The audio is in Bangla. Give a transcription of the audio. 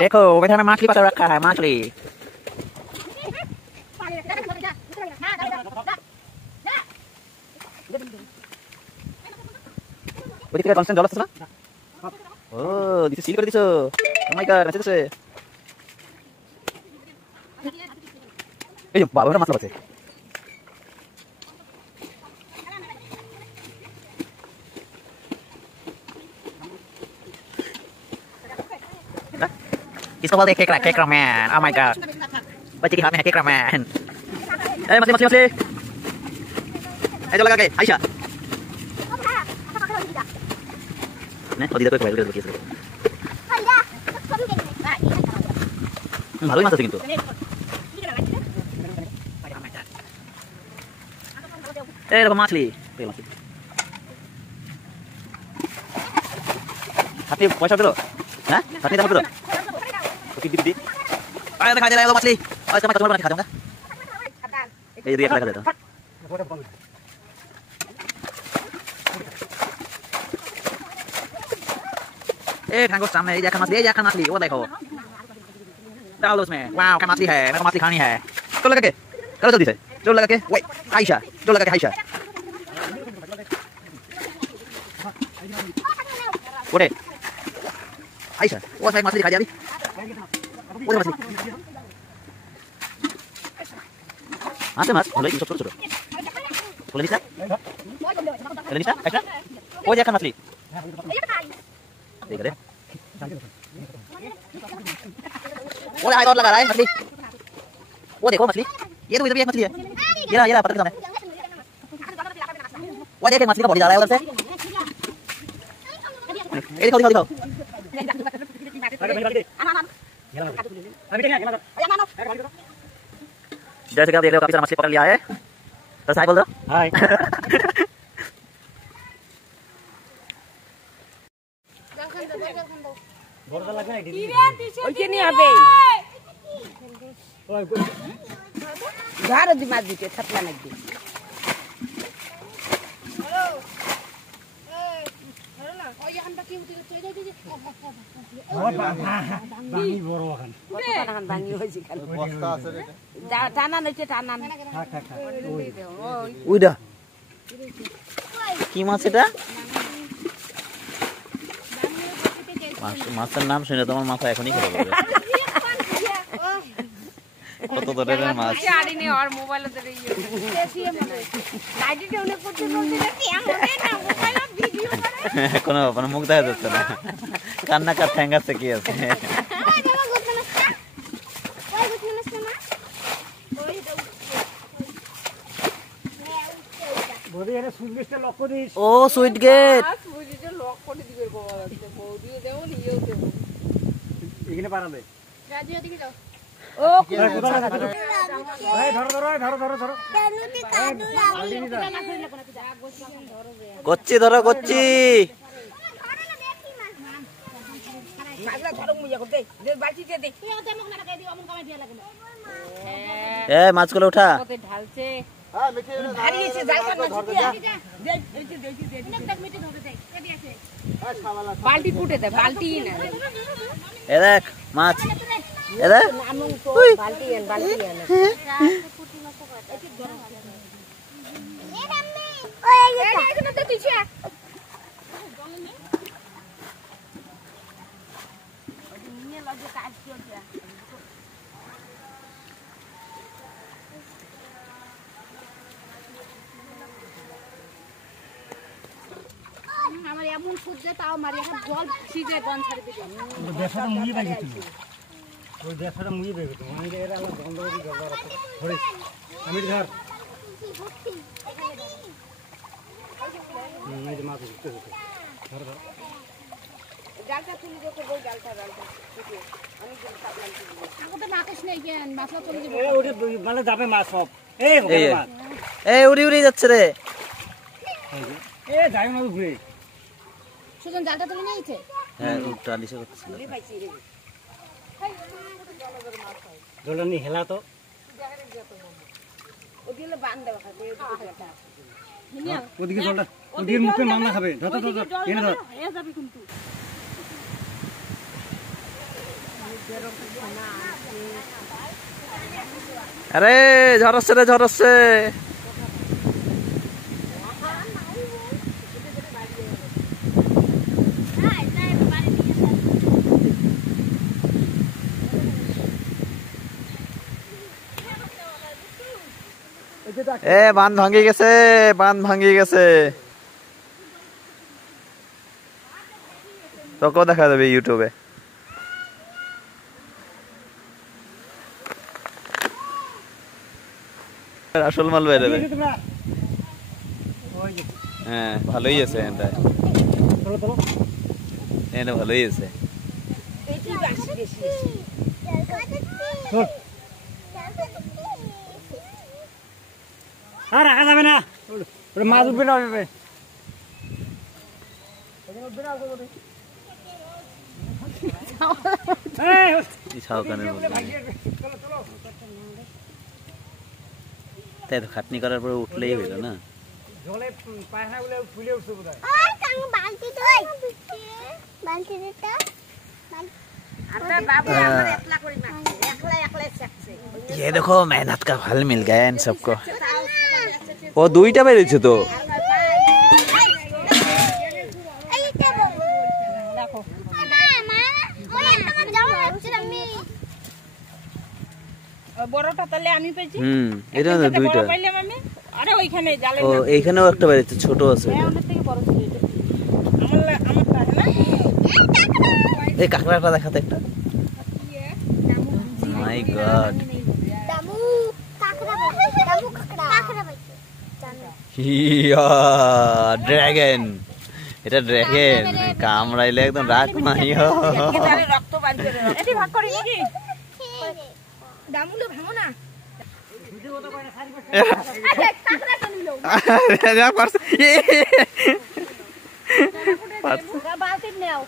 देखो बेटा में मछली पकड़ रखा है मछली Berarti konsisten dolos sana? Oh, di sini berarti so. Oh my god, nanti tuh. Jom, bawa mana masuk sih? इसको बोलते हैं cake Ramon. Oh my god. बच्चे की हाथ में है केक रैमन. मछली. जो लगा के Ayesha. Ne, oh tidak kau begitu. Baru masuk gitu. Dapat machli. Hati poisa dulu. Hah? Hati dapat dulu. Di. Ayo kita jalan lo machli. Ayo sama cuma berani kacang kan? Dia kata itu. खाने सामने ये देखा मछली वो देखो डालो उसमें वाओ क्या मछली है मेरे को मछली खानी है तो लगा के करो जल्दी से जो लगा के वही आयशा जो लगा के आयशा ओरे आयशा वो साइड मछली दिखा दिया अभी वो मछली हाँ से मछ बोले ये छोटे बोले निशा आयशा वो देखा मछली देख रहे वो हाई और लगा रहा है मछली वो देखो मछली ये तो इधर भी एक मछली है ये रहा पकड़ के सामने वो देख मछली का बॉडी जा रहा है उधर से ये दिखाओ जैसे कि आप देख रहे हो काफी सारा मछली पकड़ लिया है तो साई बोल दो हाय udah কি মাছ এটা মাছের নাম শুনে তোমার মাথা এখনই খারাপ হবে কত ধরনের মাছ আড়িনে আর মোবাইলে ধরে লাইটে অনেক করতে বলতে কি এমন না মোবাইলে ভিডিও করে কোনো মানে মুখ দেখা যাচ্ছে না কান্না কার ঠ্যাঙ্গাছে কি আছে ও সুইট গেট সুইটে লক করে দিবে বাবা লাগছে বৌদিও দেও নিও দেও এখানে পারা দে রাজু এদিকে যাও ও ধরো কেনটি কাদু গচ্চি ধরো গচ্চি মাছলা ধরো মুইয়া করতে দে বালতিতে দে এ ওতে মুখ না লাগাই দিও আমন কামাই দিয়া লাগে এ মাছগুলো উঠা ওতে ঢালছে हां मिठी भारी से जाल का मछली दे देख मिठी धोके दे के दियाছে बाल्टी फुटे दे बाल्टी ना ए देख माछ ए देख बाल्टी है फुटी न को ए मम्मी ओए ये देखो तो पीछे ये लगे काट दियो क्या আমার এমন সূর্যে তাও মারি এখন জল সিজে গন ছাড়ে দিবে দেশটা মুই বাইগেছিল ওই দেশটা মুই বাইগেছিল আমি এরা আমার গন্ধ করে জল রাখতে ধরে আমি ধর নাই মাছ দিতে ধর ধর জালটা তুলি দেখো বই জালটা ঠিক আমি জল কাট লাগছে আমাকে তো মাছ নেই কেন মাছলা চলে যাবে ওরে মানে যাবে মাছ সব এই মাছ এই উড়ি যাচ্ছে রে এ যাই না ঘুরে সুজন জালটা তুলে নিয়েছে হ্যাঁ উল্টা লিসে করতেছিল ঘুরে পাইছি রে জলটা নি হেলা তো ওদিকে বাঁধ দেওয়া খাবে ওদিকে জলটা ওদিকে মুখে মামলা খাবে ধর এনে ধর এ যাবে কিন্তু আরে ঝরছে রে ঝরছে। এ বাঁধ ভাঙি গেছে, বাঁধ ভাঙি গেছে। তোকেও দেখা যাবে ইউটিউবে। আসল মাল বেরোবে। হ্যাঁ ভালোই আছে, এটা ভালোই আছে। আর রাখা যাবে না, মাছ উঠবে না। তাই তো খাটনি করার পরে উঠলেই হইলো না। ये देखो मेहनत का फल मिल गया इन सबको। वो दुईटा बेरिয়েছে তো। বড়টা তাহলে আমি পেয়েছি। এটা না দুইটা। পাইলাম আমি। আরে ওইখানে জালে ও এইখানেও একটা বেরিয়েছে, ছোট আছে। হ্যাঁ ওর থেকে বড় ছিল এটা। আমারটা না। এই কাঁকড়াটা দেখাতে একটা। মাই গড। দামু কাকড়া পাইছে, দামু কাকড়া পাইছে। ইয়া ড্রাগন। এটা ড্রাগন কামড়াইলে একদম রাগ মাইয়া। এটারে রক্ত বাঁধ করে। এটি ভাগ করি নাকি? দামুলে ভাঙো না। আরে কাকড়া তো নিলো। যা পারছ। বালতি নাও।